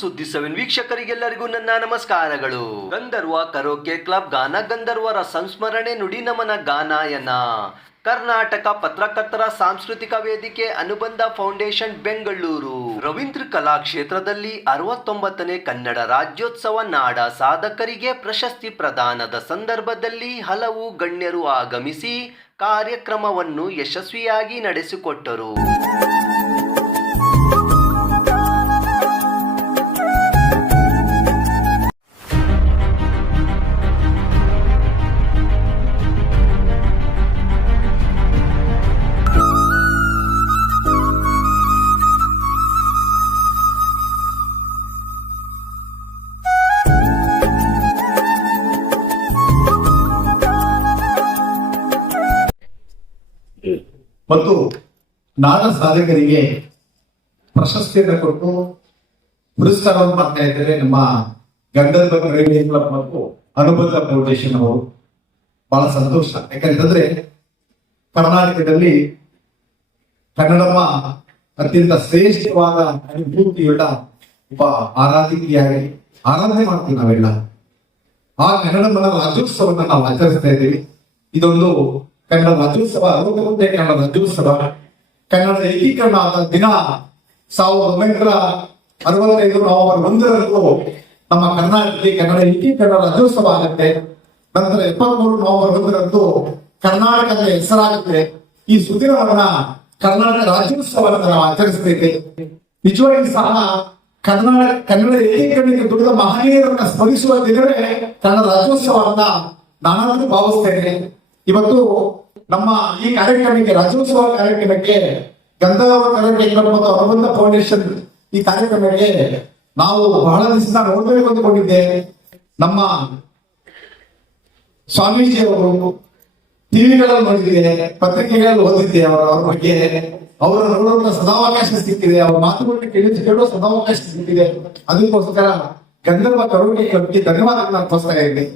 ಸುದ್ದಿ 7 ವೀಕ್ಷಕರಿಗೆಲ್ಲರಿಗೂ ನನ್ನ ನಮಸ್ಕಾರಗಳು. ಗಂಧರ್ವ ಕರೋಕೆ ಕ್ಲಬ್ ಗಾನ ಗಂಧರ್ವರ ಸಂಸ್ಮರಣೆ ನುಡಿ ನಮನ ಗಾನಾಯನ. ಕರ್ನಾಟಕ ಪತ್ರಕರ್ತರ ಸಾಂಸ್ಕೃತಿಕ ವೇದಿಕೆ ಅನುಬಂಧ ಫೌಂಡೇಶನ್ ಬೆಂಗಳೂರು. ರವೀಂದ್ರ ಕಲಾಕ್ಷೇತ್ರದಲ್ಲಿ 69ನೇ ಕನ್ನಡ ರಾಜ್ಯೋತ್ಸವ ನಾಡ ಸಾಧಕರಿಗೆ ಪ್ರಶಸ್ತಿ ಪ್ರದಾನದ ಸಂದರ್ಭದಲ್ಲಿ ಹಲವು ಗಣ್ಯರು ಆಗಮಿಸಿ ಕಾರ್ಯಕ್ರಮವನ್ನು ಯಶಸ್ವಿಯಾಗಿ ನಡೆಸಿಕೊಟ್ಟರು. ಮತ್ತು ನಾಡ ಸಾಧಕರಿಗೆ ಪ್ರಶಸ್ತಿಯನ್ನು ಕೊಟ್ಟು ಪುರಸ್ಕಾರವನ್ನು ಮಾಡ್ತಾ ಇದ್ದಾರೆ ನಮ್ಮ ಗಂಧರ್ವ ಕರೋಕೆ ಕ್ಲಬ್ ಮತ್ತು ಅನುಬಂಧ ಫೌಂಡೇಶನ್ ಅವರು. ಬಹಳ ಸಂತೋಷ. ಯಾಕಂತಂದ್ರೆ ಕರ್ನಾಟಕದಲ್ಲಿ ಕನ್ನಡಮ್ಮ ಅತ್ಯಂತ ಶ್ರೇಷ್ಠವಾದ ಅನುಭೂತಿಯುಳ್ಳ ಒಬ್ಬ ಆರಾಧಿಕೆಯಾಗಿ ಆರಾಧನೆ ಮಾಡ್ತೀವಿ ನಾವೆಲ್ಲ. ಆ ಕನ್ನಡಮ್ಮನ ರಾಜ್ಯೋತ್ಸವವನ್ನು ನಾವು ಆಚರಿಸ್ತಾ ಇದ್ದೀವಿ. ಇದೊಂದು ಕನ್ನಡ ರಾಜ್ಯೋತ್ಸವ, 60ನೇ ಕನ್ನಡ ರಾಜ್ಯೋತ್ಸವ. ಕನ್ನಡ ಏಕೀಕರಣ ಆದ ದಿನ 1965 ನವೆಂಬರ್ 1ರಂದು ನಮ್ಮ ಕರ್ನಾಟಕದಲ್ಲಿ ಕನ್ನಡ ಏಕೀಕರಣ ರಾಜ್ಯೋತ್ಸವ ಆಗುತ್ತೆ. ನಂತರ 73 ನವೆಂಬರ್ 1ರಂದು ಕರ್ನಾಟಕದ ಹೆಸರಾಗುತ್ತೆ. ಈ ಸುದಿನವನ್ನ ಕರ್ನಾಟಕ ರಾಜ್ಯೋತ್ಸವ ನಾವು ಆಚರಿಸ್ತೇವೆ. ನಿಜವಾಗಿ ಸಹ ಕನ್ನಡ ಏಕೀಕರಣಕ್ಕೆ ದುಡಿದ ಮಹನೀಯರನ್ನ ಸ್ಮರಿಸುವ ದಿನವೇ ಕನ್ನಡ ರಾಜ್ಯೋತ್ಸವ ಅಂತ ನಾನಾದ್ರೂ ಭಾವಿಸ್ತೇನೆ. ಇವತ್ತು ನಮ್ಮ ಈ ಕಾರ್ಯಕ್ರಮಕ್ಕೆ, ರಾಜ್ಯೋತ್ಸವ ಕಾರ್ಯಕ್ರಮಕ್ಕೆ, ಗಂಧರ್ವ ಕರೋಕೆ ಕ್ಲಬ್ ಮತ್ತು ಅನುಬಂಧ ಫೌಂಡೇಶನ್ ಈ ಕಾರ್ಯಕ್ರಮಕ್ಕೆ ನಾವು ಬಹಳ ದಿವಸ ನೋಡ್ಬೇಕು ಅಂದುಕೊಂಡಿದ್ದೆ. ನಮ್ಮ ಸ್ವಾಮೀಜಿಯವರು ಟಿವಿಗಳಲ್ಲಿ ನೋಡಿದ್ದೆ, ಪತ್ರಿಕೆಗಳಲ್ಲಿ ಓದಿದ್ದೆ ಅವ್ರ ಬಗ್ಗೆ. ಅವರ ನೋಡುವಂತ ಸದಾವಕಾಶ ಸಿಕ್ಕಿದೆ, ಅವ್ರ ಮಾತುಗಳನ್ನ ಕೇಳೋ ಸದಾವಕಾಶ ಸಿಕ್ಕಿದೆ. ಅದಕ್ಕೋಸ್ಕರ ಗಂಧರ್ವ ಕರೋಕೆ ಕ್ಲಬ್ಗೆ ಧನ್ಯವಾದಗಳನ್ನ ಅರ್ಪಿಸ್ತಾ ಇದ್ದೀನಿ.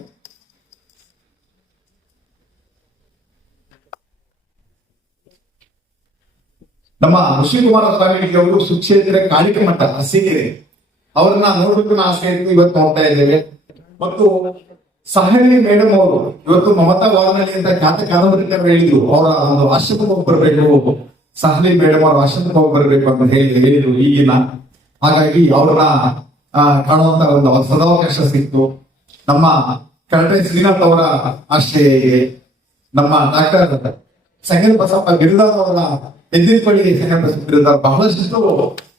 ನಮ್ಮ ಋಷಿಕುಮಾರ ಸ್ವಾಮೀಜಿ ಅವರು ಸುಕ್ಷೇತ್ರ ಕಾಳಿಕ ಮಠ ಅರಸೀಕೆರೆ ಅವ್ರನ್ನ ನೋಡ್ಬೇಕು ಆಸೆ ಇತ್ತು. ಇವತ್ತು ನೋಡ್ತಾ ಇದ್ದೇವೆ. ಮತ್ತು ಸಹಲಿ ಮೇಡಮ್ ಅವರು ಇವತ್ತು ಮಮತಾ ವಾಲ್ನಳ್ಳಿ ಅಂತ ಖ್ಯಾತ ಕಾದಂಬರಿಕರು ಹೇಳಿದ್ರು, ಅವರ ಒಂದು ಆಶ್ರಮಕ್ಕೆ ಹೋಗಿ ಬರಬೇಕು, ಸಹಲಿ ಮೇಡಮ್ ಅವ್ರ ಆಶ್ರಮಕ್ಕೆ ಹೋಗಿ ಬರಬೇಕು ಅಂತ ಹೇಳಿದ್ರು ಈಗಿನ. ಹಾಗಾಗಿ ಅವ್ರನ್ನ ಕಾಣುವಂತ ಒಂದು ಸದಾವಕಾಶ ಸಿಕ್ತು. ನಮ್ಮ ಕರಟೆ ಶ್ರೀನಾಥ್ ಅವರ ಆಶ್ರಯ ಇದೆ. ನಮ್ಮ ಡಾಕ್ಟರ್ ಸಂಗೀತ ಬಸಪ್ಪ ಗಿರಿದಾರ್ ಅವರ ಎದ್ದಿನಪಳ್ಳಿ ಬಹಳಷ್ಟು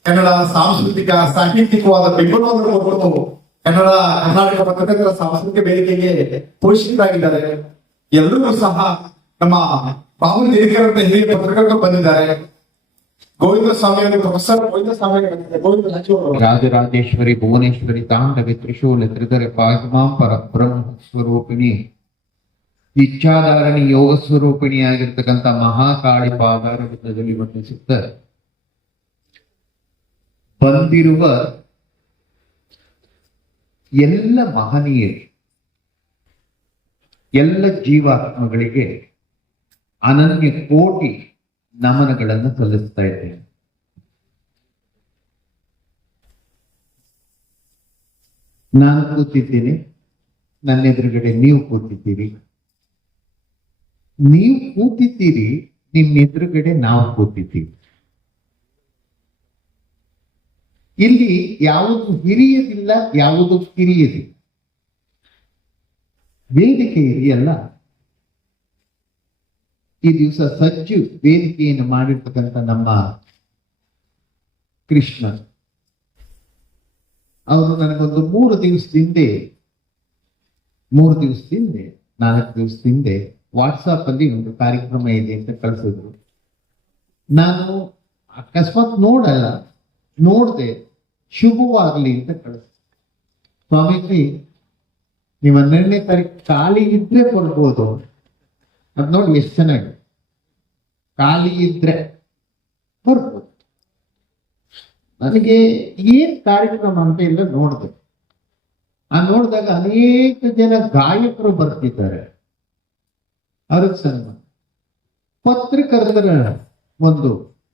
ಕನ್ನಡ ಸಾಂಸ್ಕೃತಿಕ ಸಾಹಿತ್ಯಿಕವಾದ ಬೆಂಬಲವನ್ನು ಕೊಟ್ಟು ಕರ್ನಾಟಕ ಪತ್ರಕರ್ತರ ಸಾಂಸ್ಕೃತಿಕ ವೇದಿಕೆಗೆ ಪೋಷಕರಾಗಿದ್ದಾರೆ. ಎಲ್ಲರೂ ಸಹ ನಮ್ಮ ಬಾಬು ದೇವಿಕರಂತ ಹಿರಿಯ ಪತ್ರಕರ್ತರು ಬಂದಿದ್ದಾರೆ. ಗೋವಿಂದ ಸ್ವಾಮಿ ಅವರು, ಪ್ರೊಫೆಸರ್ ಗೋವಿಂದ ಸ್ವಾಮಿ ರಾಜರಾಜೇಶ್ವರಿ ಭುವನೇಶ್ವರಿ ತಾಂಡವಿ ತ್ರಿಶೂಲ ತ್ರಿಧರೆ ಪಾಗಮಾಂ ಪರಬ್ರಹ್ಮ ಸ್ವರೂಪಿಣಿ ಇಚ್ಛಾಧಾರಣಿ ಯೋಗ ಸ್ವರೂಪಿಣಿಯಾಗಿರ್ತಕ್ಕಂಥ ಮಹಾಕಾಳಿ ಪಾದಾರವಿಂದದಲ್ಲಿ ವರ್ಣಿಸುತ್ತ ಬಂದಿರುವ ಎಲ್ಲ ಮಹನೀಯರು, ಎಲ್ಲ ಜೀವಾತ್ಮಗಳಿಗೆ ಅನನ್ಯ ಕೋಟಿ ನಮನಗಳನ್ನು ಸಲ್ಲಿಸ್ತಾ ಇದ್ದೇನೆ. ನಾನು ಕೂತಿದ್ದೀನಿ, ನನ್ನ ಎದುರುಗಡೆ ನೀವು ಕೂತಿದ್ದೀರಿ. ನೀವು ಕೂತಿದ್ದೀರಿ, ನಿಮ್ಮ ಎದುರುಗಡೆ ನಾವು ಕೂತಿದ್ದೀವಿ. ಇಲ್ಲಿ ಯಾವುದು ಹಿರಿಯದಿಲ್ಲ, ಯಾವುದು ಕಿರಿಯದಿಲ್ಲ. ವೇದಿಕೆ ಇದೆಯಲ್ಲ, ಈ ದಿವಸ ಸಜ್ಜು ವೇದಿಕೆಯನ್ನು ಮಾಡಿರ್ತಕ್ಕಂಥ ನಮ್ಮ ಕೃಷ್ಣ ಅವರು ನನಗೊಂದು 3 ದಿವಸದಿಂದ 4 ದಿವಸದಿಂದ ವಾಟ್ಸಾಪ್ ಅಲ್ಲಿ ಒಂದು ಕಾರ್ಯಕ್ರಮ ಇದೆ ಅಂತ ಕಳಿಸಿದ್ರು. ನಾನು ಅಕಸ್ಮಾತ್ ನೋಡದೆ ಶುಭವಾಗ್ಲಿ ಅಂತ ಕಳಿಸಿದೆ. ಸ್ವಾಮೀಜಿ, ನೀವು 12ನೇ ತಾರೀಕು ಖಾಲಿ ಇದ್ರೆ ಬರ್ಬೋದು. ಅದ್ ನೋಡಿ ಎಷ್ಟು ಚೆನ್ನಾಗಿ, ಖಾಲಿ ಇದ್ರೆ ಬರ್ಬೋದು. ನನಗೆ ಏನ್ ಕಾರ್ಯಕ್ರಮ ಅಂತ ಎಲ್ಲ ನೋಡಿದೆ. ನೋಡಿದಾಗ ಅನೇಕ ಜನ ಗಾಯಕರು ಬರ್ತಿದ್ದಾರೆ. ಅವ್ರಿಗೆ ಸನ್ಮಾನ, ಪತ್ರಕರ್ತರ ಒಂದು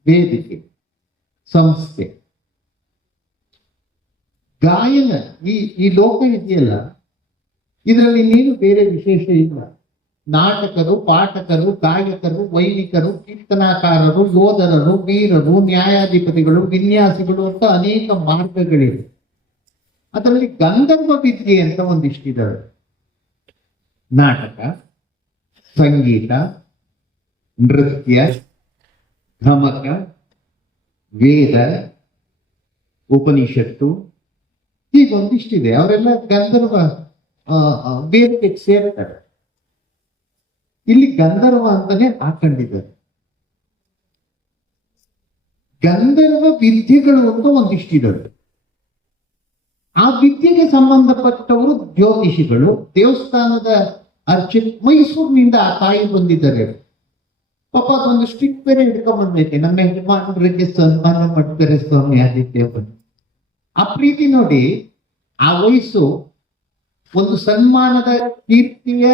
ವೇದಿಕೆ ಸಂಸ್ಥೆ ಗಾಯನ ಈ ಲೋಕ ಇದೆಯಲ್ಲ, ಇದರಲ್ಲಿ ನೀನು ಬೇರೆ ವಿಶೇಷ ಇಲ್ಲ. ನಾಟಕರು, ಪಾಠಕರು, ಗಾಯಕರು, ವೈದಿಕರು, ಕೀರ್ತನಾಕಾರರು, ಯೋಧರರು, ವೀರರು, ನ್ಯಾಯಾಧಿಪತಿಗಳು, ವಿನ್ಯಾಸಿಗಳು ಅಂತ ಅನೇಕ ಮಾರ್ಗಗಳಿವೆ. ಅದರಲ್ಲಿ ಗಂಧರ್ವ ವಿದ್ಯೆ ಅಂತ ಒಂದಿಷ್ಟಿದ್ದಾವೆ. ನಾಟಕ, ಸಂಗೀತ, ನೃತ್ಯ, ಗಮಕ, ವೇದ, ಉಪನಿಷತ್ತು, ಹೀಗೊಂದಿಷ್ಟಿದೆ. ಅವರೆಲ್ಲ ಗಂಧರ್ವ ಬೇರೆ ಸೇರ್ತಾರೆ. ಇಲ್ಲಿ ಗಂಧರ್ವ ಅಂತಾನೆ ಹಾಕೊಂಡಿದ್ದಾರೆ. ಗಂಧರ್ವ ವಿದ್ಯೆಗಳು ಅಂತ ಒಂದಿಷ್ಟಿದ್ದಾರೆ. ಆ ವಿದ್ಯೆಗೆ ಸಂಬಂಧಪಟ್ಟವರು ಜ್ಯೋತಿಷಿಗಳು, ದೇವಸ್ಥಾನದ ಮೈಸೂರಿನಿಂದ ಆ ತಾಯಿ ಬಂದಿದ್ದಾರೆ. ಪಾಪ ಅದೊಂದು ಸ್ಟಿಕ್ ಬೇರೆ ಹಿಡ್ಕೊಂಡ್ ಬಂದೈತೆ, ನಮ್ಮ ಯಜಮಾನರಿಗೆ ಸನ್ಮಾನ ಮಾಡ್ತಾರೆ ಸ್ವಾಮಿ ಆದಿತ್ಯ ಬಂದು. ಆ ಪ್ರೀತಿ ನೋಡಿ, ಆ ವಯಸ್ಸು ಒಂದು ಸನ್ಮಾನದ, ಕೀರ್ತಿಯ,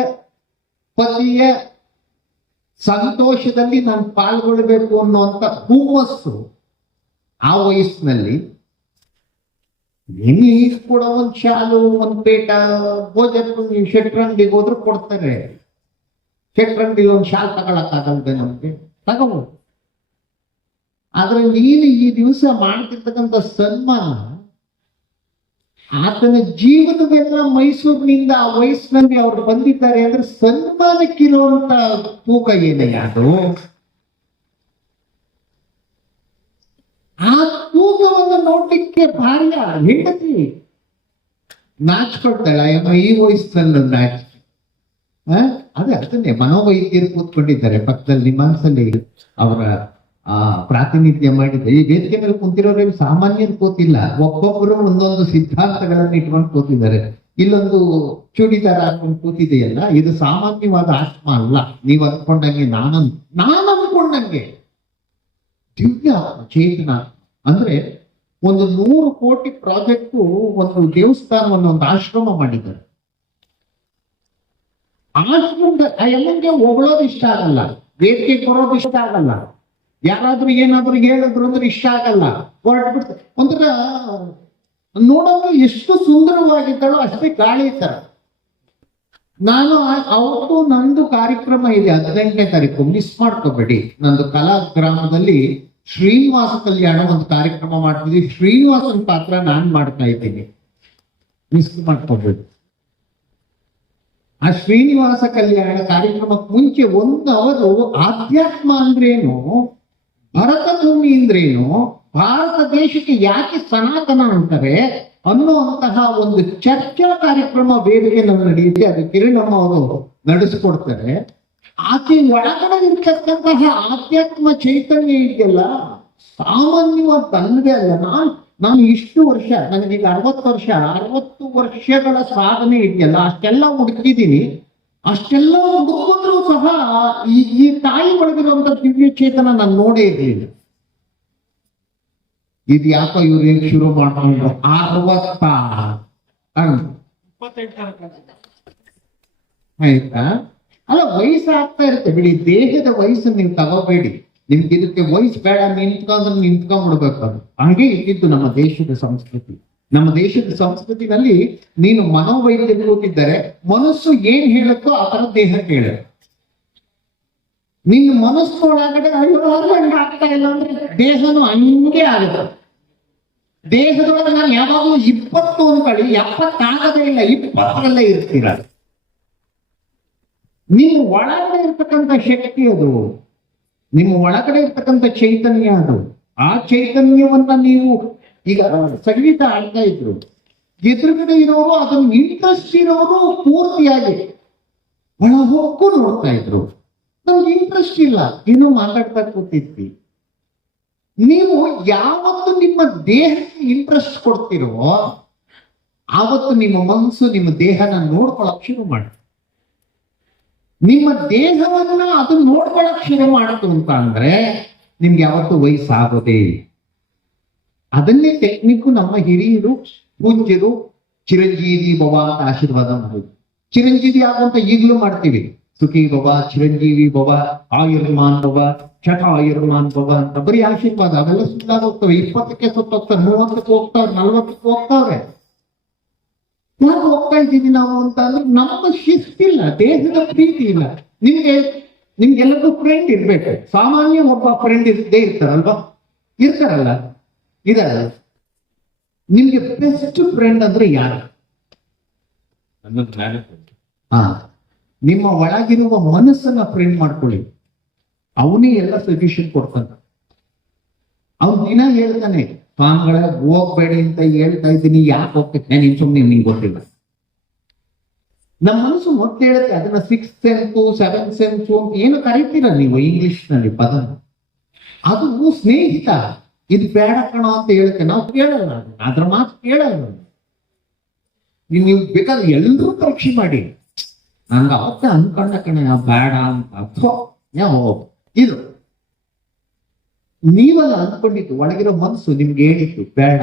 ಪತಿಯ ಸಂತೋಷದಲ್ಲಿ ನಾನು ಪಾಲ್ಗೊಳ್ಬೇಕು ಅನ್ನುವಂತ ಹುಮ್ಮಸ್ಸು ಆ ವಯಸ್ಸಿನಲ್ಲಿ. ಈಗ ಕೂಡ ಒಂದ್ ಶಾಲು, ಒಂದ್ ಪೇಟ, ಭೋಜನ ಶೆಟ್ರಂಗಡಿಗೆ ಹೋದ್ರೆ ಕೊಡ್ತಾರೆ. ಶೆಟ್ರಂಗಡಿಗೆ ಒಂದ್ ಶಾಲ್ ತಗೊಳಕ್ಕಾಗಲ್ದೆ ನಮ್ಗೆ, ತಗೋಬೋದು. ಆದ್ರೆ ನೀನು ಈ ದಿವಸ ಮಾಡ್ತಿರ್ತಕ್ಕಂಥ ಸನ್ಮಾನ, ಆತನ ಜೀವನವೆಲ್ಲ ಮೈಸೂರಿನಿಂದ ಆ ವಯಸ್ಸಿನಲ್ಲಿ ಅವ್ರು ಬಂದಿದ್ದಾರೆ ಅಂದ್ರೆ ಸನ್ಮಾನಕ್ಕಿರುವಂತ ತೂಕ ಏನಯ್ಯ ಅದು? ಆ ತೂಕವನ್ನು ನೋಡ್ಲಿಕ್ಕೆ ಭಾರ್ಯ ಹೆಂಡತಿ ನಾಚ್ಕೊಳ್ತಾಳೆ. ಈ ವಯಸ್ಸಿನಲ್ಲಿ ನಾಚಿ ಅದನ್ನೇ ಮನೋವೈದ್ಯರು ಕೂತ್ಕೊಂಡಿದ್ದಾರೆ ಪಕ್ಕದಲ್ಲಿ, ಮನಸ್ಸಲ್ಲಿ ಅವರ ಪ್ರಾತಿನಿಧ್ಯ ಮಾಡಿದೆ. ಈ ವೇದಿಕೆ ಮೇಲೆ ಕುಂತಿರೋರಿಗೆ ಸಾಮಾನ್ಯರು ಕೂತಿಲ್ಲ, ಒಬ್ಬೊಬ್ಬರು ಒಂದೊಂದು ಸಿದ್ಧಾಂತಗಳನ್ನು ಇಟ್ಕೊಂಡು ಕೂತಿದ್ದಾರೆ. ಇಲ್ಲೊಂದು ಚೂಡಿದಾರ ಹಾಕೊಂಡು ಕೂತಿದೆಯಲ್ಲ, ಇದು ಸಾಮಾನ್ಯವಾದ ಆತ್ಮ ಅಲ್ಲ. ನೀವು ಅಂದ್ಕೊಂಡಂಗೆ ನಾನು ಅಂದ್ಕೊಂಡಂಗೆ ದಿವ್ಯ ಚೇತನ. ಅಂದ್ರೆ ಒಂದು 100 ಕೋಟಿ ಪ್ರಾಜೆಕ್ಟ್, ಒಂದು ದೇವಸ್ಥಾನವನ್ನು, ಒಂದು ಆಶ್ರಮ ಮಾಡಿದ್ದಾರೆ. ಆಶ್ರಮದ ಎಲ್ಲಂಗೆ ಹೊಗಳೋದು ಇಷ್ಟ ಆಗಲ್ಲ, ವೇದಿಕೆ ಕೊಡೋದು ಇಷ್ಟ ಆಗಲ್ಲ, ಯಾರಾದ್ರೂ ಏನಾದ್ರು ಹೇಳಿದ್ರು ಅಂದ್ರೆ ಇಷ್ಟ ಆಗಲ್ಲ, ಹೊರಟ್ಬಿಡ್ತಾರೆ. ಒಂಥರ ನೋಡೋದು ಎಷ್ಟು ಸುಂದರವಾಗಿದ್ದಾಳೋ ಅಷ್ಟೇ ಗಾಳಿ ತರ. ನಾನು ಅವತ್ತು ನಂದು ಕಾರ್ಯಕ್ರಮ ಇದೆ 18ನೇ ತಾರೀಕು, ಮಿಸ್ ಮಾಡ್ಕೋಬೇಡಿ. ನಂದು ಕಲಾಗ್ರಾಮದಲ್ಲಿ ಶ್ರೀನಿವಾಸ ಕಲ್ಯಾಣ ಒಂದು ಕಾರ್ಯಕ್ರಮ ಮಾಡ್ತಿದ್ವಿ. ಶ್ರೀನಿವಾಸನ ಪಾತ್ರ ನಾನ್ ಮಾಡ್ತಾ ಇದ್ದೀನಿ, ಮಿಸ್ ಮಾಡ್ಕೋಬೇಡಿ. ಆ ಶ್ರೀನಿವಾಸ ಕಲ್ಯಾಣ ಕಾರ್ಯಕ್ರಮಕ್ಕೆ ಮುಂಚೆ 1 ಅವರು ಆಧ್ಯಾತ್ಮ ಅಂದ್ರೇನು, ಭರತ ಭೂಮಿ ಅಂದ್ರೇನು, ಭಾರತ ದೇಶಕ್ಕೆ ಯಾಕೆ ಸನಾತನ ಅಂತಾರೆ ಅನ್ನುವಂತಹ ಒಂದು ಚರ್ಚಾ ಕಾರ್ಯಕ್ರಮ ವೇದಿಕೆಯಲ್ಲಿ ನಡೆಯುತ್ತೆ. ಅದು ಕಿರಣಮ್ಮ ಅವರು ನಡೆಸಿಕೊಡ್ತಾರೆ. ಆಕೆ ಒಳಗಡೆ ಇರ್ತಕ್ಕಂತಹ ಆಧ್ಯಾತ್ಮ ಚೈತನ್ಯ ಇದೆಯಲ್ಲ, ಸಾಮಾನ್ಯವಾದ ಅಲ್ಲವೇ ಅಲ್ಲ. ನಾನು ಇಷ್ಟು ವರ್ಷ, ನನಗೀಗ 60 ವರ್ಷಗಳ ಸಾಧನೆ ಇದೆಯಲ್ಲ, ಅಷ್ಟೆಲ್ಲ ಹುಡುಕಿದ್ದೀನಿ. ಅಷ್ಟೆಲ್ಲ ಹುಡುಕಿದ್ರು ಸಹ ಈ ತಾಯಿ ಒಳಗಿರುವಂತ ದಿವ್ಯ ಚೇತನ ನಾನು ನೋಡೇ ಇರಲಿಲ್ಲ. ಇದು ಯಾಕೋ ಇವ್ರು ಶುರು ಮಾಡ್ಕೊಂಡು 60 ಆಯ್ತಾ? ಅಲ್ಲ, ವಯಸ್ಸಾಗ್ತಾ ಇರುತ್ತೆ ಬಿಡಿ, ದೇಹದ ವಯಸ್ಸನ್ನು ನೀವು ತಗೋಬೇಡಿ. ನಿಮ್ಗೆ ಇದಕ್ಕೆ ವಯಸ್ಸು ಬೇಡ, ನಿಂತ್ಕೊಂಡ್ಬಿಡ್ಬೇಕು. ಅದು ಹಾಗೆ ಇದ್ದಿದ್ದು ನಮ್ಮ ದೇಶದ ಸಂಸ್ಕೃತಿ. ನಮ್ಮ ದೇಶದ ಸಂಸ್ಕೃತಿನಲ್ಲಿ ನೀನು ಮನೋವೈದ್ಯರು ಕೂತಿದ್ದಾರೆ, ಮನಸ್ಸು ಏನ್ ಹೇಳುತ್ತೋ ಆ ತರ ದೇಹ ಹೇಳ. ನಿನ್ನ ಮನಸ್ಸು ಒಳಗಡೆ ಆಗ್ತಾ ಇಲ್ಲ ಅಂದ್ರೆ ದೇಹನು ಹಂಗೆ ಆಗುತ್ತೆ. ದೇಹದೊಳಗೆ ನಾನು ಯಾವಾಗಲೂ 20 ಅನ್ಕೊಳ್ಳಿ, 70 ಆಗದೇ ಇಲ್ಲ, 20ರಲ್ಲೇ ಇರ್ತೀರ. ನಿಮ್ಮ ಒಳಗಡೆ ಇರ್ತಕ್ಕಂಥ ಶಕ್ತಿ ಅದು, ನಿಮ್ಮ ಒಳಗಡೆ ಇರ್ತಕ್ಕಂಥ ಚೈತನ್ಯ ಅದು. ಆ ಚೈತನ್ಯವನ್ನ ನೀವು ಈಗ ಸಂಗೀತ ಆಡ್ತಾ ಇದ್ರು, ಎದುರುಗಡೆ ಇರೋರು, ಅದನ್ನು ಇಂಟ್ರೆಸ್ಟ್ ಇರೋರು ಪೂರ್ತಿಯಾಗಿ ಒಳ ಹೊಕ್ಕು ನೋಡ್ತಾ ಇದ್ರು. ನಮ್ಗೆ ಇಂಟ್ರೆಸ್ಟ್ ಇಲ್ಲ, ಏನೋ ಮಾತಾಡ್ತಾ ಕೂತಿದ್ವಿ. ನೀವು ಯಾವತ್ತು ನಿಮ್ಮ ದೇಹಕ್ಕೆ ಇಂಟ್ರೆಸ್ಟ್ ಕೊಡ್ತಿರೋ ಆವತ್ತು ನಿಮ್ಮ ಮನಸ್ಸು ನಿಮ್ಮ ದೇಹನ ನೋಡ್ಕೊಳಕ್ ಶುರು ಮಾಡಿ. ನಿಮ್ಮ ದೇಹವನ್ನ ಅದು ನೋಡ್ಕೊಳಕ್ ಶುರು ಮಾಡುತ್ತೆ ಅಂತ ಅಂದ್ರೆ ನಿಮ್ಗೆ ಯಾವತ್ತು ವಯಸ್ಸಾಗೋದೇ ಇಲ್ಲ. ಅದನ್ನೇ ಟೆಕ್ನಿಕ್ಕು ನಮ್ಮ ಹಿರಿಯರು ಪೂಜ್ಯರು ಚಿರಂಜೀವಿ ಭವ ಅಂತ ಆಶೀರ್ವಾದ ಮಾಡೋದು. ಚಿರಂಜೀವಿ ಆಗುವಂತ ಈಗಲೂ ಮಾಡ್ತೀವಿ. ಸುಖಿ ಭವ, ಚಿರಂಜೀವಿ ಭವ, ಆಯುರ್ಮಾನ್ ಭವ, ಶತ ಆಯುರ್ಮಾನ್ ಭವ ಅಂತ ಬರೀ ಆಶೀರ್ವಾದ. ಅವೆಲ್ಲ ಸುತ್ತಾಗ ಹೋಗ್ತವೆ. 20ಕ್ಕೆ ಸುತ್ತೋಗ್ತವೆ, 30ಕ್ಕೆ ಹೋಗ್ತಾವ್ರೆ, 40ಕ್ಕೆ ಹೋಗ್ತಾವ್ರೆ. ಯಾಕೆ ಹೋಗ್ತಾ ಇದ್ದೀವಿ ನಾವು ಅಂತ ಅಂದ್ರೆ ನಮ್ಮ ಶಿಸ್ತಿಲ್ಲ, ದೇಹದ ಪ್ರೀತಿ ಇಲ್ಲ. ನಿಮ್ಗೆಲ್ಲರಿಗೂ ಫ್ರೆಂಡ್ ಇರ್ಬೇಕು. ಸಾಮಾನ್ಯ ಒಬ್ಬ ಫ್ರೆಂಡ್ ಇದ್ದೇ ಇರ್ತಾರಲ್ಲ. ಇದಲ್ಲ, ನಿಮ್ಗೆ ಬೆಸ್ಟ್ ಫ್ರೆಂಡ್ ಅಂದ್ರೆ ಯಾರು? ಹಾ, ನಿಮ್ಮ ಒಳಗಿರುವ ಮನಸ್ಸನ್ನ ಫ್ರೆಂಡ್ ಮಾಡ್ಕೊಳ್ಳಿ. ಅವನೇ ಎಲ್ಲ ಸಜೆಷನ್ ಕೊಡ್ತಾನೆ. ಅವ್ನು ದಿನ ಹೇಳ್ತಾನೆ, ಸ್ವಾಮಿಗಳ ಹೋಗ್ಬೇಡಿ ಅಂತ ಹೇಳ್ತಾ ಇದ್ದೀನಿ, ಯಾಕೆ ಹೋಗ್ತೇನೆ ನೀನ್ ಸುಮ್ಮನೆ, ನಿಂಗೆ ಗೊತ್ತಿಲ್ಲ. ನಮ್ಮ ಮನಸ್ಸು ಮೊದಲು ಹೇಳುತ್ತೆ. ಅದನ್ನ 6th ಸೆನ್ಸು 7th ಸೆನ್ಸು ಅಂತ ಏನು ಕರೀತೀರ ನೀವು ಇಂಗ್ಲಿಷ್ ನಲ್ಲಿ ಪದ, ಅದು ಸ್ನೇಹಿತ. ಇದು ಬೇಡ ಕಣೋ ಅಂತ ಹೇಳುತ್ತೆ, ನಾವು ಕೇಳಲ್ಲ, ಅದ್ರ ಮಾತು ಕೇಳಲ್ಲ. ನೀವು ಬೇಕಾದ್ರೆ ಎಲ್ಲರೂ ಪರೀಕ್ಷೆ ಮಾಡಿ, ನಂಗೆ ಅವತ್ತ ಅನ್ಕೊಂಡ ಕಣೆ ಬೇಡ ಅಂತ. ಅಥವಾ ಇದು ನೀವಲ್ಲ ಅಂದ್ಕೊಂಡಿದ್ದು, ಒಳಗಿರೋ ಮನಸ್ಸು ನಿಮ್ಗೆ ಹೇಳಿತ್ತು ಬೇಡ.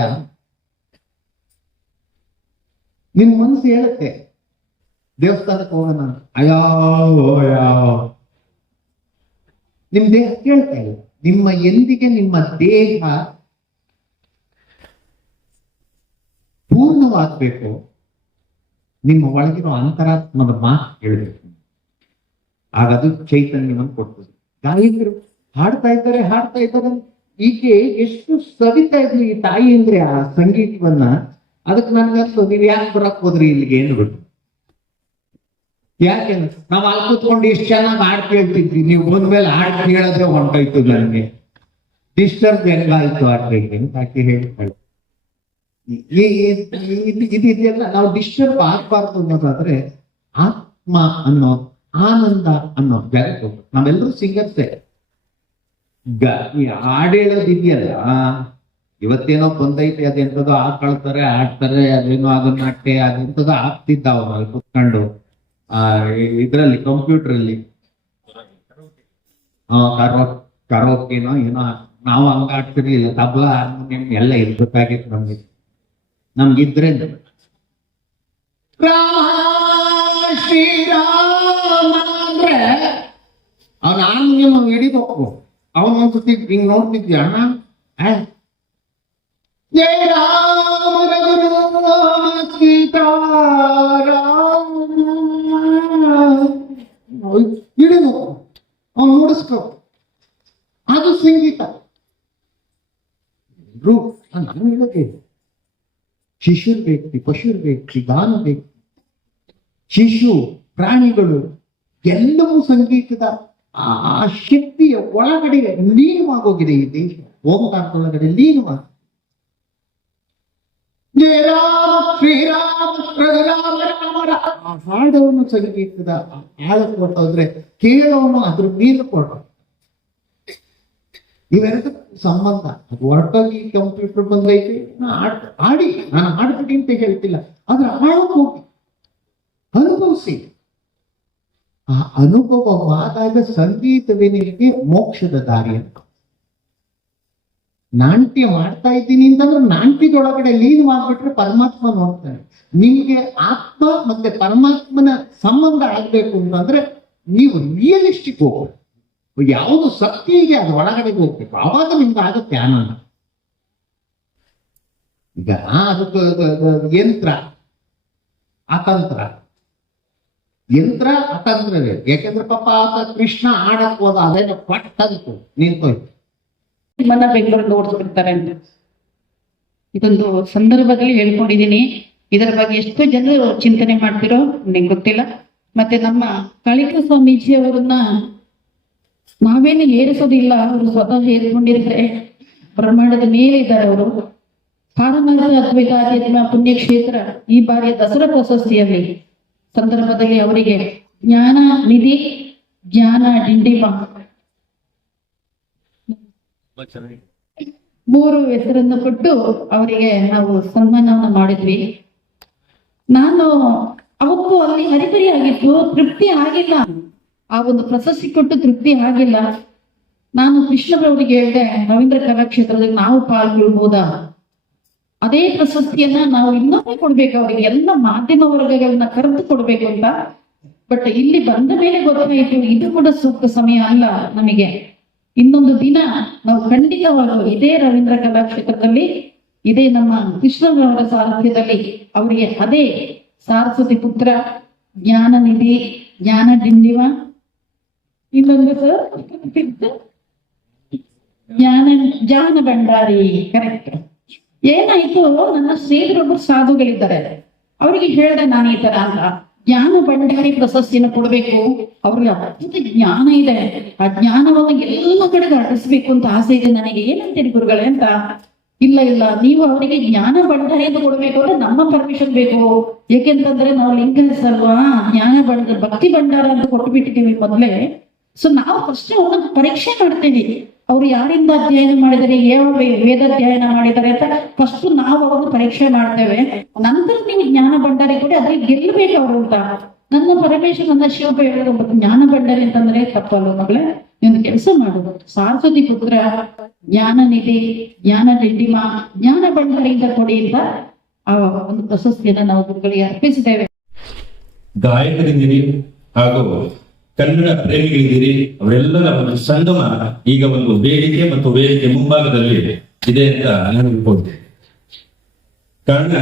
ನಿಮ್ ಮನಸ್ಸು ಹೇಳುತ್ತೆ ದೇವಸ್ಥಾನಕ್ಕೆ ಹೋಗೋಣ, ಅಯ್ಯೋ. ನಿಮ್ ದೇಹ ಕೇಳ್ತಾ ಇಲ್ಲ. ಎಂದಿಗೆ ನಿಮ್ಮ ದೇಹ ಪೂರ್ಣವಾಗಬೇಕು, ನಿಮ್ಮ ಒಳಗಿರೋ ಅಂತರಾತ್ಮದ ಮಾತು ಕೇಳಬೇಕು. ಆಗ ಅದು ಚೈತನ್ಯವನ್ನು ಕೊಡ್ತದೆ. ಗಾಯಕರು ಹಾಡ್ತಾ ಇದ್ದಾರೆ. ಈಕೆ ಎಷ್ಟು ಸವಿತಾ ಇದ್ಲು ಈ ತಾಯಿ ಅಂದ್ರೆ ಆ ಸಂಗೀತವನ್ನ. ಅದಕ್ಕೆ ನನ್ಗನ್ಸು, ನೀವ್ ಯಾಕೆ ಬರಕ್ ಹೋದ್ರಿ ಇಲ್ಲಿಗೆ ಏನು ಬಿಟ್ಟು? ಯಾಕೆ ನಾವ್ ಅಲ್ಲಿ ಕೂತ್ಕೊಂಡು ಇಷ್ಟು ಚೆನ್ನಾಗಿ ಹಾಡು ಕೇಳ್ತಿದ್ವಿ, ನೀವು ಬಂದ್ಮೇಲೆ ಹಾಡು ಕೇಳೋದ್ರೆ ಹೊಂಟೋಯ್ತು. ನನಗೆ ಡಿಸ್ಟರ್ಬ್ ಹೆಂಗಾಯ್ತು ಆಕೆ ಅಂತ ಆಕೆ ಹೇಳ್ತಾಳೆ. ಇದೆಲ್ಲ ನಾವು ಡಿಸ್ಟರ್ಬ್ ಆಗ್ಬಾರ್ದು ಅನ್ನೋದಾದ್ರೆ ಆತ್ಮ ಅನ್ನೋ, ಆನಂದ ಅನ್ನೋ ಜಾಗಕ್ಕೆ ಹೋಗ್ಬೇಕು. ನಾವೆಲ್ಲರೂ ಸಿಂಗರ್ಸೇ. ಈ ಹಾಡೇಳೋದಿದೆಯಲ್ಲ, ಇವತ್ತೇನೋ ಬಂದೈತೆ, ಅದೆಂತದೋ ಹಾಕೊಳ್ತಾರೆ, ಆಡ್ತಾರೆ, ಅದೇನೋ ಅದನ್ನ ಅಟ್ಟೆ ಅದೆಂತದೋ ಆಗ್ತಿದ್ದಾವ ಅಲ್ಲಿ ಕುತ್ಕೊಂಡು ಇದ್ರಲ್ಲಿ ಕಂಪ್ಯೂಟರ್ ಅಲ್ಲಿ ಕರೋಕೆನೋ ಏನೋ. ನಾವು ಹಂಗ ಆಡ್ತಿರ್ಲಿಲ್ಲ. ತಬಲಾ ಹಾರ್ಮೋನಿಯಂ ಎಲ್ಲ ಇರ್ಬೇಕಾಗಿತ್ತು ನಮ್ಗಿದ್ರೆ. ಶ್ರೀರಾಮ ಅಂದ್ರೆ ಅವ್ನ ಹಾರ್ಮೋನಿಯಂ ಹಿಡಿಬೇಕು. ಅವನೊಂದ್ಸತಿ ಹಿಂಗ್ ನೋಡ್ತಿದ್ಯ ಅಣ್ಣ, ಜಯ ರಾಮ ಸೀತಾರಾಮ ಹಿಡಿದು ಅವ್ನು ನೋಡಿಸ್ಕೊ. ಅದು ಸಂಗೀತ. ನಾನು ಹೇಳಕ್ಕೆ ಶಿಶುರ್ ವ್ಯಕ್ತಿ, ಪಶುರ್ ವ್ಯಕ್ತಿ, ಗಾನ ವ್ಯಕ್ತಿ, ಶಿಶು, ಪ್ರಾಣಿಗಳು ಎಲ್ಲವೂ ಸಂಗೀತದ ಆ ಶಕ್ತಿಯ ಒಳಗಡೆ ಲೀನವಾಗೋಗಿದೆ. ಈ ದೇಶ ಓಂಕಾರದೊಳಗಡೆ ಲೀನವಾಗ. ಜಯ ರಾಮ ಶ್ರೀರಾಮ ರಘುರಾಮ ರಾಮ ರಾಮ. ಹಾಡೋನು ಸಂಗೀತದ ಆಳ ಕೊಟ್ಟೋದ್ರೆ ಕೇಳೋನು ಅದ್ರ ಮೇಲೆ ಕೊಟ್ಟ. ಇವೆರಡು ಸಂಬಂಧ. ಅದು ಹೊರಟಾಗಿ ಕಂಪ್ಯೂಟರ್ ಬಂದೈತೆ, ಆಡಿ, ನಾನು ಹಾಡ್ಬಿಡಿ ಅಂತ ಹೇಳ್ತಿಲ್ಲ, ಆದ್ರೆ ಆಳಕ್ಕೆ ಹೋಗಿ ಅನುಭವಿಸಿ. ಆ ಅನುಭವವಾದಾಗ ಸಂಗೀತವೇ ನಿಮಗೆ ಮೋಕ್ಷದ ದಾರಿ ಅಂತ. ನಾಟ್ಯ ಮಾಡ್ತಾ ಇದ್ದೀನಿ ಅಂತಂದ್ರೆ ನಾಟ್ಯದೊಳಗಡೆ ಲೀನವಾಗ್ಬಿಟ್ರೆ ಪರಮಾತ್ಮ ನೋಡ್ತಾನೆ. ನಿಮ್ಗೆ ಆತ್ಮ ಮತ್ತೆ ಪರಮಾತ್ಮನ ಸಂಬಂಧ ಆಗ್ಬೇಕು ಅಂತಂದ್ರೆ ನೀವು ರಿಯಲಿಸ್ಟಿಕ್ ಹೋಗ್ಬೇಕು. ಯಾವುದು ಸತ್ಯ ಇದೆ ಅದು ಒಳಗಡೆ ಹೋಗ್ಬೇಕು. ಆವಾಗ ನಿಮ್ಗೆ ಆಗುತ್ತೆ ಆನಂದ. ಈಗ ಅದಕ್ಕೆ ಯಂತ್ರ ಅತಂತ್ರ, ಯಂತ್ರ ಅತಂತ್ರವೇ. ಯಾಕೆಂದ್ರೆ ಪಾಪ ಆತ ಕೃಷ್ಣ ಆಡಕ್ ಹೋದ, ಅದೇನೋ ಪಟ್ಟಂತು ನಿಂತೋಯ್ತು. ನಿಮ್ಮನ್ನ ಬೆಂಗಳೂರಿಗೆ ಓಡಿಸ್ಬಿಡ್ತಾರೆ ಅಂತ ಇದೊಂದು ಸಂದರ್ಭದಲ್ಲಿ ಹೇಳ್ಕೊಂಡಿದ್ದೀನಿ. ಇದರ ಬಗ್ಗೆ ಎಷ್ಟು ಜನರು ಚಿಂತನೆ ಮಾಡ್ತಿರೋ ನಿಂಗೆ ಗೊತ್ತಿಲ್ಲ. ಮತ್ತೆ ನಮ್ಮ ಕಾಳಿಕ ಸ್ವಾಮೀಜಿ ಅವರನ್ನ ನಾವೇನು ಏರಿಸೋದಿಲ್ಲ, ಅವರು ಸ್ವತಃ ಏರ್ಕೊಂಡಿರ್ತಾರೆ. ಬ್ರಹ್ಮಾಂಡದ ಮೇಲೆ ಇದ್ದಾರೆ ಅವರು. ಸಾರನಾಥ ಅದ್ವೈತ ಆಧ್ಯಾತ್ಮ ಪುಣ್ಯಕ್ಷೇತ್ರ ಈ ಬಾರಿಯ ದಸರಾ ಪ್ರಶಸ್ತಿಯಲ್ಲಿ ಸಂದರ್ಭದಲ್ಲಿ ಅವರಿಗೆ ಜ್ಞಾನ ನಿಧಿ, ಜ್ಞಾನ ಡಿಂಡಿಮ 3 ಹೆಸರನ್ನು ಕೊಟ್ಟು ಅವರಿಗೆ ನಾವು ಸನ್ಮಾನವನ್ನು ಮಾಡಿದ್ವಿ. ನಾನು ಅವತ್ತು ಅಲ್ಲಿ ಹರಿಬರಿ ಆಗಿತ್ತು, ತೃಪ್ತಿ ಆಗಿಲ್ಲ. ಆ ಒಂದು ಪ್ರಶಸ್ತಿ ಕೊಟ್ಟು ತೃಪ್ತಿ ಆಗಿಲ್ಲ. ನಾನು ಕೃಷ್ಣರವರಿಗೆ ಹೇಳಿದೆ, ರವೀಂದ್ರ ಕಲಾಕ್ಷೇತ್ರದಲ್ಲಿ ನಾವು ಪಾಲ್ಗೊಳ್ಬಹುದಾ? ಅದೇ ಪ್ರಶಸ್ತಿಯನ್ನ ನಾವು ಇನ್ನೊಮ್ಮೆ ಕೊಡ್ಬೇಕು ಅವರಿಗೆ, ಎಲ್ಲ ಮಾಧ್ಯಮ ವರ್ಗಗಳನ್ನ ಕರೆದು ಕೊಡ್ಬೇಕು ಅಂತ. ಬಟ್ ಇಲ್ಲಿ ಬಂದ ಮೇಲೆ ಗೊತ್ತಾಯಿತು ಇದು ಕೂಡ ಸೂಕ್ತ ಸಮಯ ಅಲ್ಲ ನಮಗೆ. ಇನ್ನೊಂದು ದಿನ ನಾವು ಖಂಡಿತವಾಗೂ ಇದೇ ರವೀಂದ್ರ ಕಲಾಕ್ಷೇತ್ರದಲ್ಲಿ, ಇದೇ ನಮ್ಮ ಕೃಷ್ಣರವರ ಸಾರಥ್ಯದಲ್ಲಿ ಅವರಿಗೆ ಅದೇ ಸಾರಸ್ವತಿ ಪುತ್ರ, ಜ್ಞಾನ ನಿಧಿ, ಜ್ಞಾನ ಡಿಂಡಿವ, ಇನ್ನೊಂದು ಸರ್ ಜ್ಞಾನ ಭಂಡಾರಿ. ಕರೆಕ್ಟ್. ಏನಾಯ್ತು, ನನ್ನ ಸ್ನೇಹಿತರೊಬ್ಬರು ಸಾಧುಗಳಿದ್ದಾರೆ, ಅವರಿಗೆ ಹೇಳ್ದೆ ನಾನು ಈ ತರ ಅಂತ, ಜ್ಞಾನ ಭಂಡಾರಿ ಪ್ರಶಸ್ತಿನ ಕೊಡ್ಬೇಕು, ಅವ್ರಿಗೆ ಅದ್ಭುತ ಜ್ಞಾನ ಇದೆ, ಆ ಜ್ಞಾನವನ್ನ ಎಲ್ಲ ಕಡೆಗೆ ಹರಡಿಸ್ಬೇಕು ಅಂತ ಆಸೆ ಇದೆ ನನಗೆ, ಏನಂತೀರಿ ಗುರುಗಳೇ ಅಂತ. ಇಲ್ಲ ನೀವು ಅವರಿಗೆ ಜ್ಞಾನ ಭಂಡಾರಿ ಅಂತ ಕೊಡ್ಬೇಕು ಅಂದ್ರೆ ನಮ್ಮ ಪರ್ಮಿಷನ್ ಬೇಕು, ಏಕೆಂತಂದ್ರೆ ನಾವು ಲಿಂಗಸ್ ಅಲ್ವಾ, ಭಕ್ತಿ ಭಂಡಾರ ಅಂತ ಕೊಟ್ಟು ಬಿಟ್ಟಿದ್ದೀವಿ ಮೊದಲೇ. ಸೊ ನಾವು ಫಸ್ಟ್ ಅವ್ರನ್ನ ಪರೀಕ್ಷೆ ಮಾಡ್ತೀವಿ, ಅವ್ರು ಯಾರಿಂದ ಅಧ್ಯಯನ ಮಾಡಿದ್ದಾರೆ, ಯಾವ ವೇದ ಅಧ್ಯಯನ ಮಾಡಿದ್ದಾರೆ ಅಂತ ಫಸ್ಟ್ ನಾವು ಅವ್ರನ್ನ ಪರೀಕ್ಷೆ ಮಾಡ್ತೇವೆ. ನಂತರ ನೀವು ಜ್ಞಾನ ಭಂಡಾರಿ ಕೊಡಿ, ಅದ್ರಲ್ಲಿ ಗೆಲ್ಲಬೇಕು ಅವರು ಅಂತ. ನನ್ನ ಪರಮೇಶ್ವರ, ನನ್ನ ಶಿವಪ್ಪ ಹೇಳಿದ್ರು, ಜ್ಞಾನ ಭಂಡಾರಿ ಅಂತಂದ್ರೆ ತಪ್ಪಲ್ಲ ಮಗಳೇ, ನೀನು ಕೆಲಸ ಮಾಡುದು, ಸಾರಸ್ವತಿ ಪುತ್ರ, ಜ್ಞಾನ ನಿಧಿ, ಜ್ಞಾನ ಡಿಂಡಿಮ, ಜ್ಞಾನ ಭಂಡಾರಿ ಅಂತ ಕೊಡಿ ಅಂತ ಆ ಒಂದು ಪ್ರಶಸ್ತಿಯನ್ನ ನಾವು ಗುರುಗಳಿಗೆ ಅರ್ಪಿಸಿದ್ದೇವೆ. ಗಾಯಕರಿದ್ದೀರಿ ಹಾಗೂ ಕನ್ನಡ ಪ್ರೇಮಿಗಳಿದ್ದೀರಿ, ಅವರೆಲ್ಲರ ಒಂದು ಸಂಗಮ ಈಗ ಒಂದು ವೇದಿಕೆ ಮತ್ತು ವೇದಿಕೆ ಮುಂಭಾಗದಲ್ಲಿ ಇದೆ ಅಂತ ನಾನು ಅನ್ಕೊಳ್ತೇನೆ. ಕಾರಣ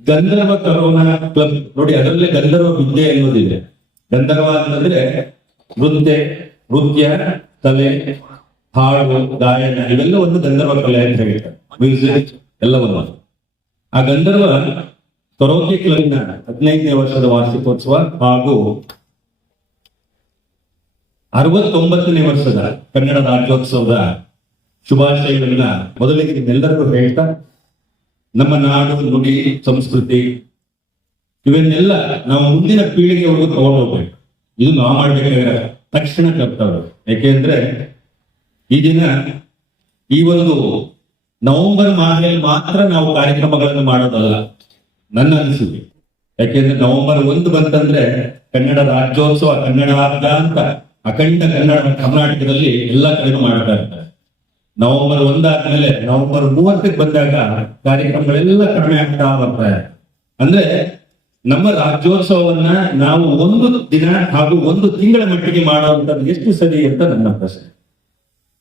ಗಂಧರ್ವ ಕರೋನಾ ಕ್ಲಬ್ ನೋಡಿ, ಅದರಲ್ಲೇ ಗಂಧರ್ವ ವಿದ್ಯೆ ಅನ್ನೋದಿದೆ. ಗಂಧರ್ವ ಅಂತಂದ್ರೆ ನೃತ್ಯ, ಕಲೆ, ಹಾಡು, ಗಾಯನ ಇವೆಲ್ಲ ಒಂದು ಗಂಧರ್ವ ಕಲೆ ಅಂತ ಹೇಳ್ತಾರೆ. ಮ್ಯೂಸಿಕ್ ಎಲ್ಲವನ್ನು. ಆ ಗಂಧರ್ವ ಕರೋಕೆ ಕ್ಲಬ್ನ 15ನೇ ವರ್ಷದ ವಾರ್ಷಿಕೋತ್ಸವ ಹಾಗೂ 69ನೇ ವರ್ಷದ ಕನ್ನಡ ರಾಜ್ಯೋತ್ಸವದ ಶುಭಾಶಯಗಳನ್ನ ಮೊದಲಿಗೆ ನಿಮ್ಮೆಲ್ಲರಿಗೂ ಹೇಳ್ತಾ, ನಮ್ಮ ನಾಡು, ನುಡಿ, ಸಂಸ್ಕೃತಿ ಇವನ್ನೆಲ್ಲ ನಾವು ಮುಂದಿನ ಪೀಳಿಗೆವರೆಗೂ ತಗೊಂಡು ಹೋಗ್ಬೇಕು. ಇದು ನಾವು ಮಾಡ್ಬೇಕಾದ್ರೆ ತಕ್ಷಣ ಕರ್ತವ್ಯ. ಯಾಕೆಂದ್ರೆ ಈ ದಿನ ಈ ಒಂದು ನವೆಂಬರ್ ಮಾಹೆಯಲ್ಲಿ ಮಾತ್ರ ನಾವು ಕಾರ್ಯಕ್ರಮಗಳನ್ನು ಮಾಡೋದಲ್ಲ ನನ್ನ ಅನಿಸಿಕೆ. ಯಾಕೆಂದ್ರೆ ನವೆಂಬರ್ 1 ಬಂತಂದ್ರೆ ಕನ್ನಡ ರಾಜ್ಯೋತ್ಸವ, ಕನ್ನಡ ಹಬ್ಬ ಅಂತ ಅಖಂಡ ಕನ್ನಡ ಕರ್ನಾಟಕದಲ್ಲಿ ಎಲ್ಲ ಕಡೆಗೂ ಮಾಡ್ತಾ ಇರ್ತಾರೆ. ನವೆಂಬರ್ 1 ಆದ್ಮೇಲೆ ನವೆಂಬರ್ 30ಕ್ಕೆ ಬಂದಾಗ ಕಾರ್ಯಕ್ರಮಗಳೆಲ್ಲ ಕಡಿಮೆ ಆಗ್ತಾ ಬರ್ತಾರೆ. ಅಂದ್ರೆ ನಮ್ಮ ರಾಜ್ಯೋತ್ಸವವನ್ನ ನಾವು 1 ದಿನ ಹಾಗೂ 1 ತಿಂಗಳ ಮಟ್ಟಿಗೆ ಮಾಡುವಂತದ್ದು ಎಷ್ಟು ಸರಿ ಅಂತ ನನ್ನ ಪ್ರಶ್ನೆ.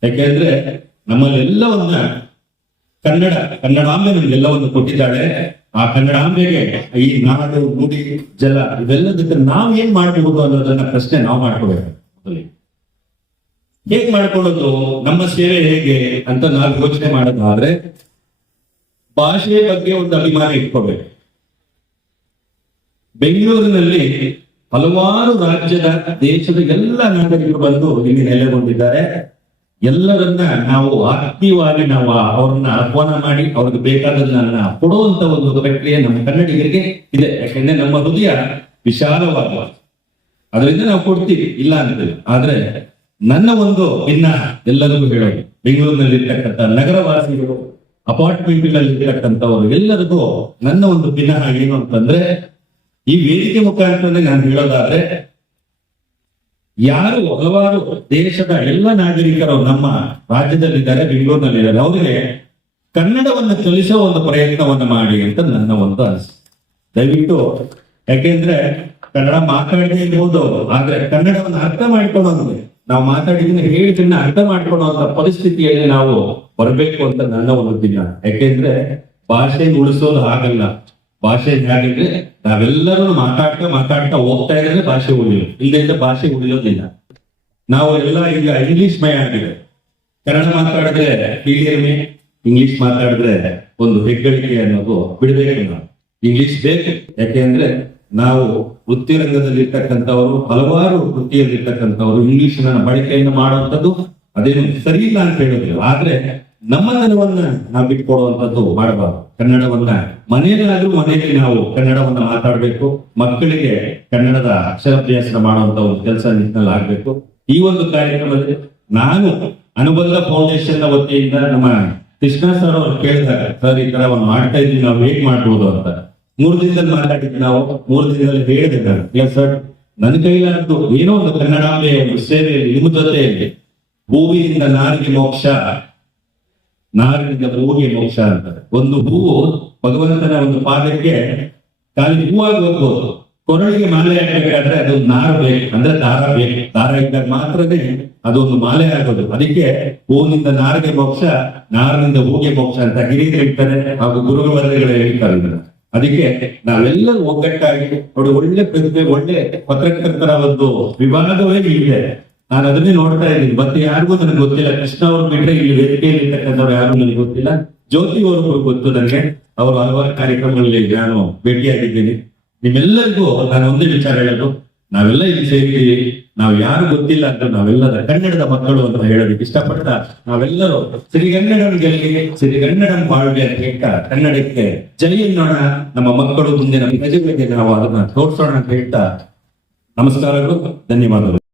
ಯಾಕೆಂದ್ರೆ ನಮ್ಮಲ್ಲಿ ಎಲ್ಲವನ್ನ ಕನ್ನಡಾಂಬೆ ನಮ್ಗೆಲ್ಲವನ್ನು ಕೊಟ್ಟಿದ್ದಾಳೆ. ಆ ಕನ್ನಡಾಂಬೆಗೆ ಈ ನಾಡು, ನುಡಿ, ಜಲ ಇವೆಲ್ಲದಕ್ಕೆ ನಾವು ಏನ್ ಮಾಡಬಹುದು ಅನ್ನೋದನ್ನ ಪ್ರಶ್ನೆ ನಾವು ಮಾಡ್ಕೋಬೇಕು. ಹೇಗ್ ಮಾಡ್ಕೊಳ್ಳೋದು, ನಮ್ಮ ಸೇವೆ ಹೇಗೆ ಅಂತ ನಾವು ಯೋಚನೆ ಮಾಡೋದಾದ್ರೆ ಭಾಷೆಯ ಬಗ್ಗೆ ಒಂದು ಅಭಿಮಾನ ಇಟ್ಕೋಬೇಕು. ಬೆಂಗಳೂರಿನಲ್ಲಿ ಹಲವಾರು ರಾಜ್ಯದ, ದೇಶದ ಎಲ್ಲ ನಾಗರಿಕರು ಬಂದು ಇಲ್ಲಿ ನೆಲೆಗೊಂಡಿದ್ದಾರೆ. ಎಲ್ಲರನ್ನ ನಾವು ಆಕ್ಟಿವಾಗಿ ನಾವು ಅವ್ರನ್ನ ಆಹ್ವಾನ ಮಾಡಿ ಅವ್ರಿಗೆ ಬೇಕಾದನ್ನ ಕೊಡುವಂತ ಒಂದು ಪ್ರಕ್ರಿಯೆ ನಮ್ಮ ಕನ್ನಡಿಗರಿಗೆ ಇದೆ. ಯಾಕಂದ್ರೆ ನಮ್ಮ ಹೃದಯ ವಿಶಾಲವಾದ, ಅದರಿಂದ ನಾವು ಕೊಡ್ತೀವಿ, ಇಲ್ಲ ಅಂತೀವಿ. ಆದ್ರೆ ನನ್ನ ಒಂದು ಇನ್ನ ಎಲ್ಲರಿಗೂ ಹೇಳೋದು, ಬೆಂಗಳೂರಿನಲ್ಲಿ ಇರ್ತಕ್ಕಂಥ ನಗರವಾಸಿಗಳು, ಅಪಾರ್ಟ್ಮೆಂಟ್ಗಳಲ್ಲಿ ಇರ್ತಕ್ಕಂಥವ್ರು ಎಲ್ಲರಿಗೂ ನನ್ನ ಒಂದು ಭಿನ್ನ ಏನು ಅಂತಂದ್ರೆ, ಈ ವೇದಿಕೆ ಮುಖಾಂತರ ನಾನು ಹೇಳೋದಾದ್ರೆ, ಯಾರು ಹಲವಾರು ದೇಶದ ಎಲ್ಲ ನಾಗರಿಕರು ನಮ್ಮ ರಾಜ್ಯದಲ್ಲಿದ್ದಾರೆ, ಬೆಂಗಳೂರಿನಲ್ಲಿದ್ದಾರೆ, ಅವರಿಗೆ ಕನ್ನಡವನ್ನು ಕಲಿಸೋ ಒಂದು ಪ್ರಯತ್ನವನ್ನು ಮಾಡಿ ಅಂತ ನನ್ನ ಒಂದು ಅನಿಸಿಕೆ. ದಯವಿಟ್ಟು, ಯಾಕೆಂದ್ರೆ ಕನ್ನಡ ಮಾತಾಡದೇ ಇರ್ಬೋದು, ಆದ್ರೆ ಕನ್ನಡವನ್ನು ಅರ್ಥ ಮಾಡ್ಕೊಳ್ಳೋದು, ನಾವು ಮಾತಾಡಿದ್ರೆ ಹೇಳಿದ್ದನ್ನ ಅರ್ಥ ಮಾಡ್ಕೊಳ್ಳುವಂತ ಪರಿಸ್ಥಿತಿಯಲ್ಲಿ ನಾವು ಬರಬೇಕು ಅಂತ ನನ್ನ ಒಂದು ದಿನ. ಯಾಕೆಂದ್ರೆ ಭಾಷೆ ಉಳಿಸೋದು ಹಾಗಲ್ಲ. ಭಾಷೆ ಹೇಗಿದ್ರೆ ನಾವೆಲ್ಲರೂ ಮಾತಾಡ್ತಾ ಹೋಗ್ತಾ ಇದ್ರೆ ಭಾಷೆ ಉಳಿಯೋದು, ಇಲ್ಲದಿಂದ ಭಾಷೆ ಉಳಿಯೋದಿಲ್ಲ. ನಾವು ಎಲ್ಲ ಈಗ ಇಂಗ್ಲಿಷ್ ಮಯ ಆಗಿದೆ. ಕನ್ನಡ ಮಾತಾಡಿದ್ರೆ ಕೀಳಿಯರ್ಮೆ, ಇಂಗ್ಲಿಷ್ ಮಾತಾಡಿದ್ರೆ ಒಂದು ಹೆಗ್ಗಳಿಕೆ ಅನ್ನೋದು ಬಿಡಬೇಕು. ನಾವು ಇಂಗ್ಲಿಷ್ ಬೇಕು. ಯಾಕೆಂದ್ರೆ ನಾವು ವೃತ್ತಿ ರಂಗದಲ್ಲಿ ಇರ್ತಕ್ಕಂಥವ್ರು, ಹಲವಾರು ವೃತ್ತಿಯಲ್ಲಿರ್ತಕ್ಕಂಥವ್ರು ಇಂಗ್ಲಿಷ್ನ ಬಳಕೆಯನ್ನು ಮಾಡುವಂಥದ್ದು ಅದೇನು ಸರಿ ಇಲ್ಲ ಅಂತ ಹೇಳೋದಿಲ್ಲ. ಆದ್ರೆ ನಮ್ಮತನವನ್ನ ನಾವು ಬಿಟ್ಕೊಡುವಂಥದ್ದು ಮಾಡಬಾರ್ದು. ಕನ್ನಡವನ್ನ ಮನೆಯಲ್ಲಿ ನಾವು ಕನ್ನಡವನ್ನ ಮಾತಾಡ್ಬೇಕು. ಮಕ್ಕಳಿಗೆ ಕನ್ನಡದ ಅಕ್ಷರಾಭ್ಯಾಸ ಮಾಡುವಂತ ಒಂದು ಕೆಲಸ ನಿಟ್ಟಿನಲ್ಲಿ ಆಗ್ಬೇಕು. ಈ ಒಂದು ಕಾರ್ಯಕ್ರಮದಲ್ಲಿ ನಾನು ಅನುಬಂಧ ಫೌಂಡೇಶನ್ ನ ವತಿಯಿಂದ ನಮ್ಮ ಕೃಷ್ಣ ಸರ್ ಅವರು ಕೇಳಿದಾಗ, ಸರ್ ಈ ತರ ಒಂದು ಮಾಡ್ತಾ ಇದ್ವಿ, ನಾವು ಹೇಗ್ ಮಾಡ್ಬೋದು ಅಂತ 3 ದಿನದಲ್ಲಿ ಮಾತಾಡಿದ್ವಿ. ನಾವು 3 ದಿನದಲ್ಲಿ ಹೇಳಿದೆ, ಇಲ್ಲ ಸರ್ ನನ್ನ ಕೈಲಾದ್ದು ಏನೋ ಒಂದು ಕನ್ನಡಾಂಬೆಯ ಒಂದು ಸೇವೆಯಲ್ಲಿ ನಿಮ್ಮ ಜೊತೆಯಲ್ಲಿ ಭೂಮಿಯಿಂದ ನಾರಿಗೆ ಮೋಕ್ಷ, ನಾರಿನಿಂದ ಹೂವಿಗೆ ಮೋಕ್ಷ ಅಂತಾರೆ. ಒಂದು ಹೂವು ಭಗವಂತನ ಒಂದು ಪಾದಕ್ಕೆ ಖಾಲಿ ಹೂವಾಗಿ ಹೋಗ್ಬೋದು, ಕೊರಳಿಗೆ ಮಾಲೆ ಹಾಕಬೇಕಾದ್ರೆ ಅದು ನಾರ ಬೇಕು, ಅಂದ್ರೆ ದಾರ ಬೇಕು. ದಾರ ಇದ್ದಾಗ ಮಾತ್ರನೇ ಅದೊಂದು ಮಾಲೆ ಆಗೋದು. ಅದಕ್ಕೆ ಹೂವಿನಿಂದ ನಾರಿಗೆ ಮೋಕ್ಷ, ನಾರಿನಿಂದ ಹೂವಿಗೆ ಮೋಕ್ಷ ಅಂತ ಹಿರಿಯರು ಹೇಳ್ತಾರೆ ಹಾಗೂ ಗುರುವರ್ಗಗಳು ಹೇಳ್ತಾರೆ. ಅದಕ್ಕೆ ನಾವೆಲ್ಲರೂ ಒಗ್ಗಟ್ಟಾಗಿ ನೋಡಿ, ಒಳ್ಳೆ ಪ್ರತಿಭೆ, ಒಳ್ಳೆ ಪತ್ರಕರ್ತರ ಒಂದು ವಿಭಾಗವೇ ಇದೆ. ನಾನು ಅದನ್ನೇ ನೋಡ್ತಾ ಇದ್ದೀನಿ. ಮತ್ತೆ ಯಾರಿಗೂ ನನಗೆ ಗೊತ್ತಿಲ್ಲ. ಕೃಷ್ಣ ಅವ್ರು ಬಿಟ್ರೆ ಇಲ್ಲಿ ವೇದಿಕೆಯಲ್ಲಿ ಇರ್ತಕ್ಕಂಥವ್ರು ಯಾರು ನನಗೆ ಗೊತ್ತಿಲ್ಲ. ಜ್ಯೋತಿ ಅವರು ಗೊತ್ತು ನನಗೆ. ಅವರು ಹಲವಾರು ಕಾರ್ಯಕ್ರಮಗಳಲ್ಲಿ ನಾನು ಭೇಟಿಯಾಗಿದ್ದೀನಿ. ನಿಮ್ಮೆಲ್ಲರಿಗೂ ನಾನು ಒಂದೇ ವಿಚಾರ ಹೇಳೋದು, ನಾವೆಲ್ಲ ಇಲ್ಲಿ ಸೇರಿದ್ದೀವಿ. ನಾವು ಯಾರು ಗೊತ್ತಿಲ್ಲ ಅಂತ ನಾವೆಲ್ಲರ ಕನ್ನಡದ ಮಕ್ಕಳು ಅಂತ ಹೇಳೋದಕ್ಕೆ ಇಷ್ಟಪಡ್ತಾ, ನಾವೆಲ್ಲರೂ ಸಿರಿಗನ್ನಡಂ ಗೆಲ್ಲಿ ಸಿರಿಗನ್ನಡಂ ಬಾಳ್ವೆ ಅಂತ ಹೇಳ್ತಾ ಕನ್ನಡಕ್ಕೆ ಜೈ ಎನ್ನೋಣ. ನಮ್ಮ ಮಕ್ಕಳು ಮುಂದಿನ ಪ್ರಜೆಗಳಿಗೆ ನಾವು ಅದನ್ನ ತೋರಿಸೋಣ ಅಂತ ಹೇಳ್ತಾ ನಮಸ್ಕಾರಗಳು, ಧನ್ಯವಾದಗಳು.